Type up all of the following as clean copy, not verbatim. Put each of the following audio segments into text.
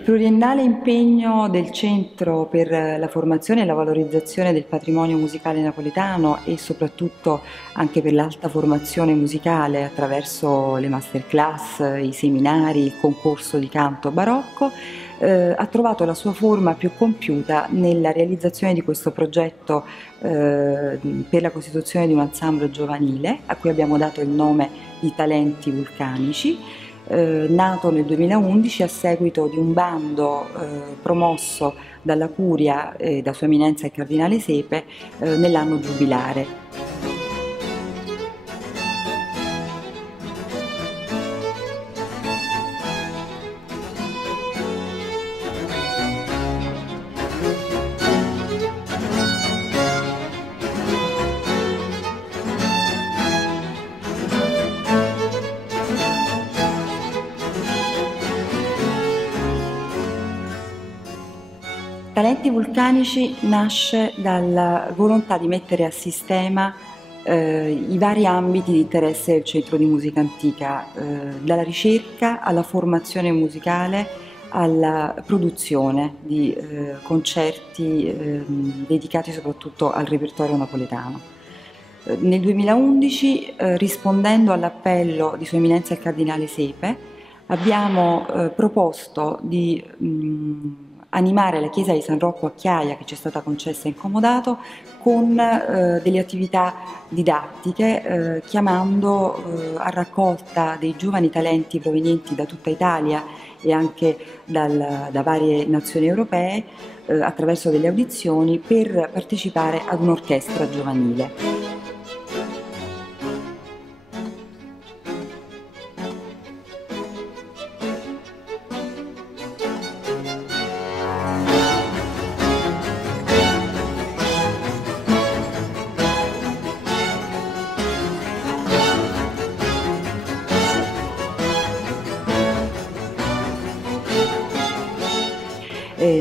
Il pluriennale impegno del Centro per la formazione e la valorizzazione del patrimonio musicale napoletano e soprattutto anche per l'alta formazione musicale attraverso le masterclass, i seminari, il concorso di canto barocco, ha trovato la sua forma più compiuta nella realizzazione di questo progetto per la costituzione di un ensemble giovanile a cui abbiamo dato il nome di Talenti Vulcanici, nato nel 2011 a seguito di un bando promosso dalla Curia e da Sua Eminenza il Cardinale Sepe nell'anno giubilare. Talenti Vulcanici nasce dalla volontà di mettere a sistema i vari ambiti di interesse del Centro di Musica Antica, dalla ricerca alla formazione musicale alla produzione di concerti dedicati soprattutto al repertorio napoletano. Nel 2011, rispondendo all'appello di Sua Eminenza il Cardinale Sepe, abbiamo proposto di animare la chiesa di San Rocco a Chiaia, che ci è stata concessa in comodato, con delle attività didattiche, chiamando a raccolta dei giovani talenti provenienti da tutta Italia e anche da varie nazioni europee, attraverso delle audizioni, per partecipare ad un'orchestra giovanile.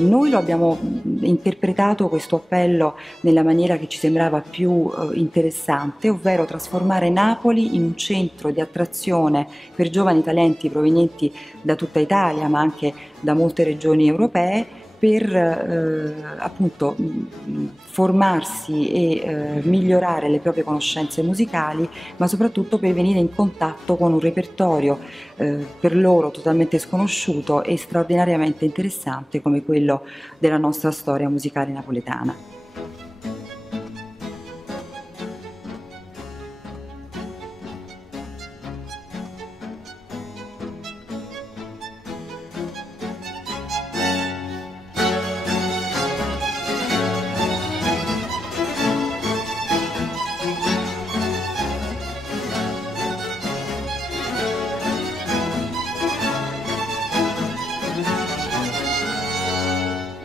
Noi lo abbiamo interpretato questo appello nella maniera che ci sembrava più interessante, ovvero trasformare Napoli in un centro di attrazione per giovani talenti provenienti da tutta Italia, ma anche da molte regioni europee, per appunto formarsi e migliorare le proprie conoscenze musicali, ma soprattutto per venire in contatto con un repertorio per loro totalmente sconosciuto e straordinariamente interessante come quello della nostra storia musicale napoletana.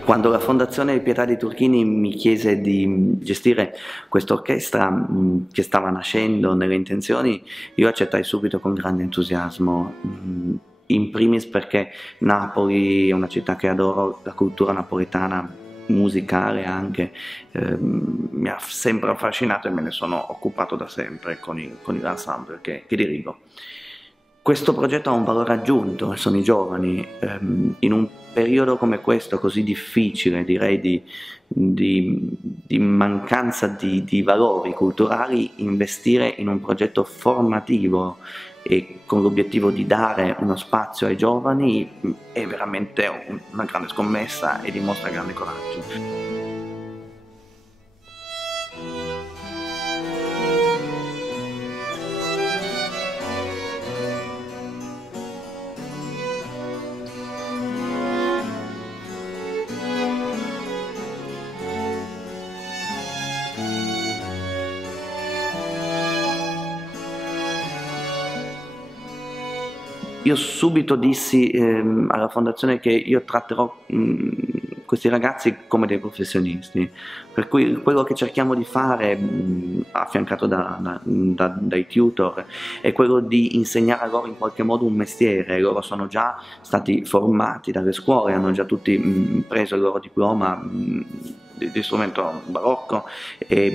Quando la Fondazione Pietà dei Turchini mi chiese di gestire questa orchestra che stava nascendo nelle intenzioni, io accettai subito con grande entusiasmo, in primis perché Napoli è una città che adoro, la cultura napoletana musicale anche mi ha sempre affascinato e me ne sono occupato da sempre con l'ensemble che dirigo. Questo progetto ha un valore aggiunto, sono i giovani, in un periodo come questo così difficile, direi di mancanza di valori culturali, investire in un progetto formativo e con l'obiettivo di dare uno spazio ai giovani è veramente una grande scommessa e dimostra grande coraggio. Io subito dissi alla fondazione che io tratterò questi ragazzi come dei professionisti, per cui quello che cerchiamo di fare, affiancato dai tutor, è quello di insegnare a loro in qualche modo un mestiere. Loro sono già stati formati dalle scuole, hanno già tutti preso il loro diploma di strumento barocco,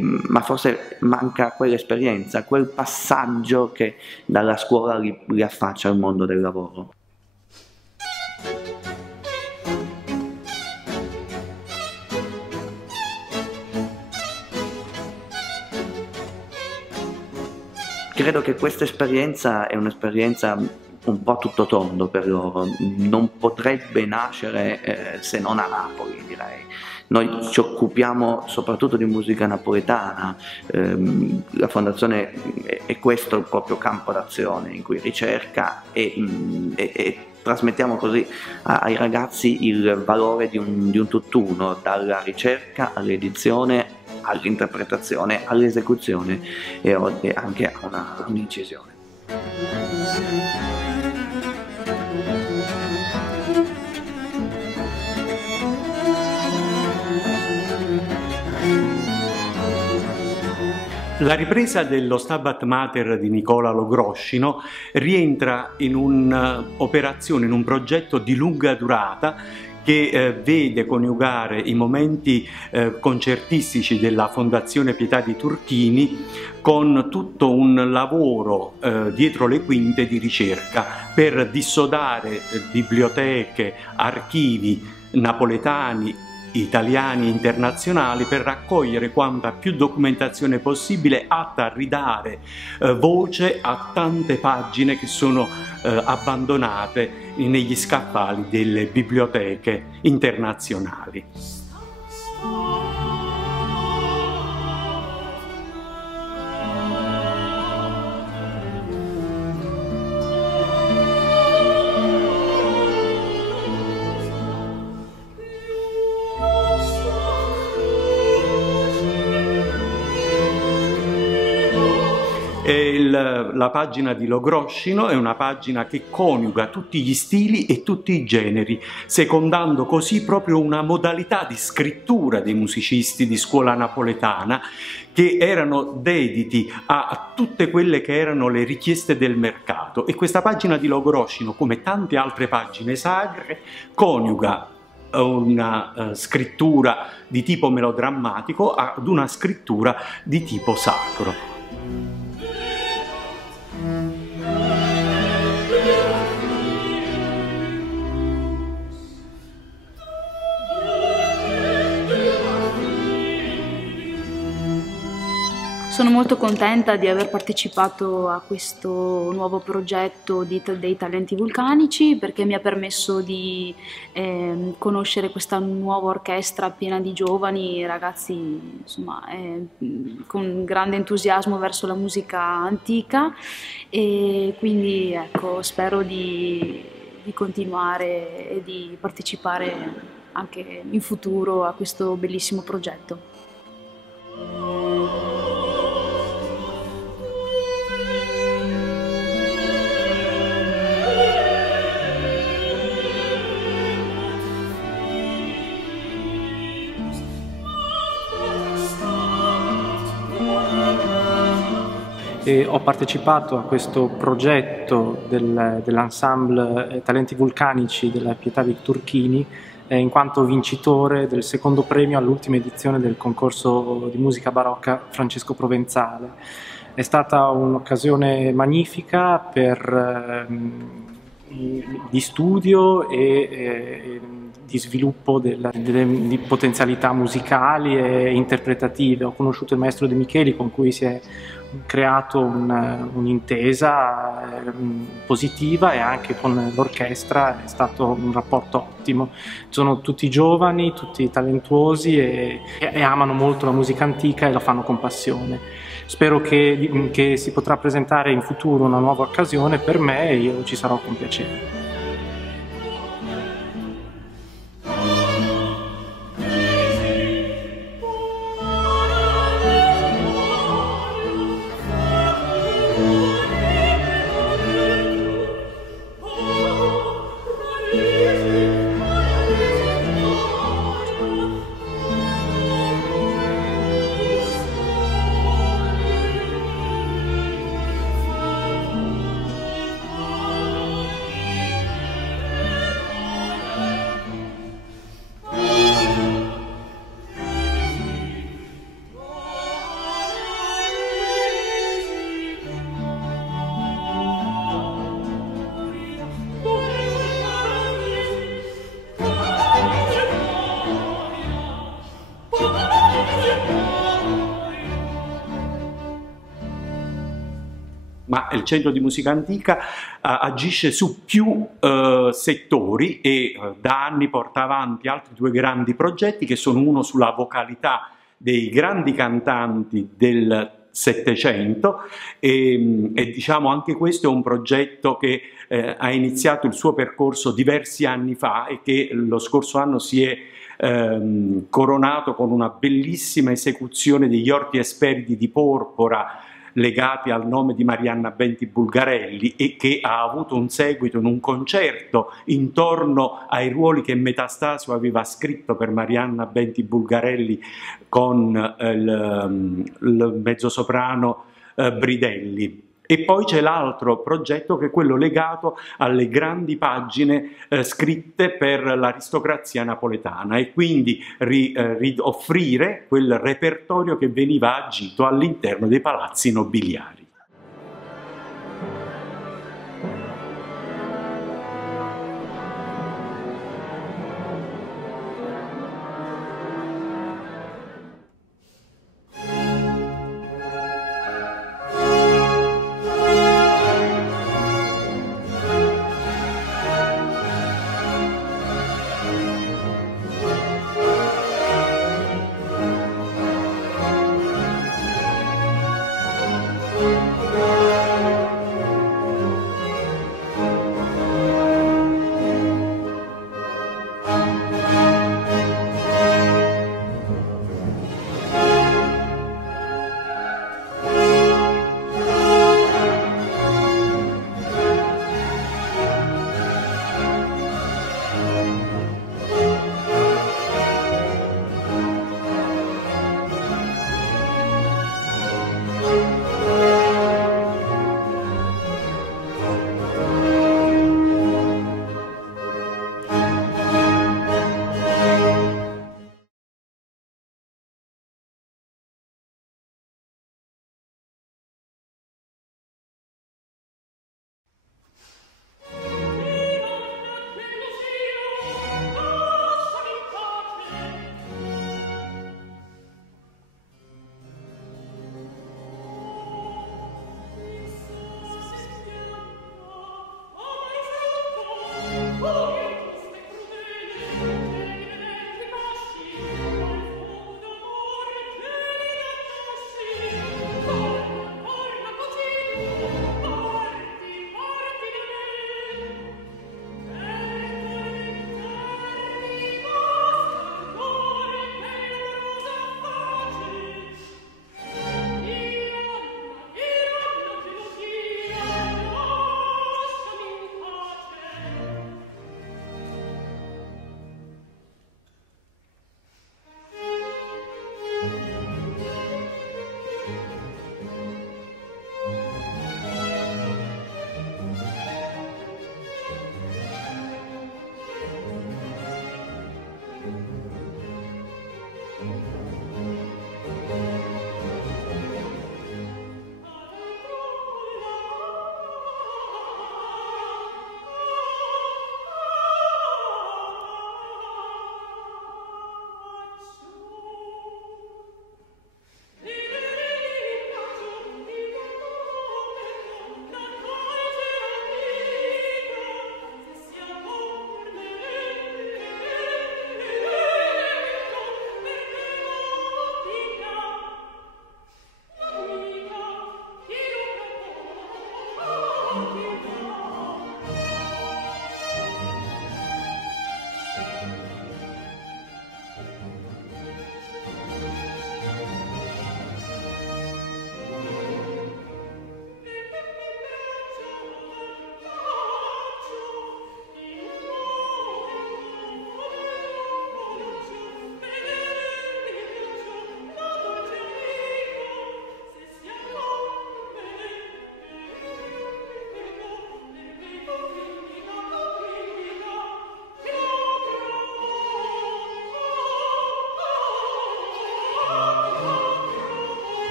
ma forse manca quell'esperienza, quel passaggio che dalla scuola li affaccia al mondo del lavoro. credo che questa esperienza è un'esperienza un po' a tutto tondo per loro, non potrebbe nascere se non a Napoli, direi. Noi ci occupiamo soprattutto di musica napoletana, la fondazione è questo il proprio campo d'azione in cui ricerca e trasmettiamo così ai ragazzi il valore di un tutt'uno, dalla ricerca all'edizione, all'interpretazione, all'esecuzione e anche a un'incisione. La ripresa dello Stabat Mater di Nicola Logroscino rientra in un'operazione, in un progetto di lunga durata che vede coniugare i momenti concertistici della Fondazione Pietà di Turchini con tutto un lavoro dietro le quinte di ricerca per dissodare biblioteche, archivi napoletani, italiani e internazionali, per raccogliere quanta più documentazione possibile atta a ridare voce a tante pagine che sono abbandonate negli scaffali delle biblioteche internazionali. La pagina di Logroscino è una pagina che coniuga tutti gli stili e tutti i generi, secondando così proprio una modalità di scrittura dei musicisti di scuola napoletana che erano dediti a tutte quelle che erano le richieste del mercato. E questa pagina di Logroscino, come tante altre pagine sacre, coniuga una scrittura di tipo melodrammatico ad una scrittura di tipo sacro. Sono molto contenta di aver partecipato a questo nuovo progetto dei talenti vulcanici, perché mi ha permesso di conoscere questa nuova orchestra piena di giovani ragazzi, insomma, con grande entusiasmo verso la musica antica, e quindi ecco, spero di continuare e di partecipare anche in futuro a questo bellissimo progetto. E ho partecipato a questo progetto dell'ensemble Talenti Vulcanici della Pietà di Turchini in quanto vincitore del secondo premio all'ultima edizione del concorso di musica barocca Francesco Provenzale. È stata un'occasione magnifica di studio e di sviluppo di potenzialità musicali e interpretative. Ho conosciuto il maestro De Micheli, con cui si è creato un'intesa positiva, e anche con l'orchestra è stato un rapporto ottimo. Sono tutti giovani, tutti talentuosi e amano molto la musica antica e la fanno con passione. Spero che si potrà presentare in futuro una nuova occasione per me, e io ci sarò con piacere. ma il Centro di Musica Antica agisce su più settori e da anni porta avanti altri due grandi progetti, che sono uno sulla vocalità dei grandi cantanti del Settecento e diciamo anche questo è un progetto che ha iniziato il suo percorso diversi anni fa e che lo scorso anno si è coronato con una bellissima esecuzione degli Orti Esperidi di Porpora legati al nome di Marianna Benti Bulgarelli e che ha avuto un seguito in un concerto intorno ai ruoli che Metastasio aveva scritto per Marianna Benti Bulgarelli con il mezzosoprano Bridelli. E poi c'è l'altro progetto che è quello legato alle grandi pagine scritte per l'aristocrazia napoletana e quindi offrire quel repertorio che veniva agito all'interno dei palazzi nobiliari.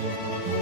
Grazie.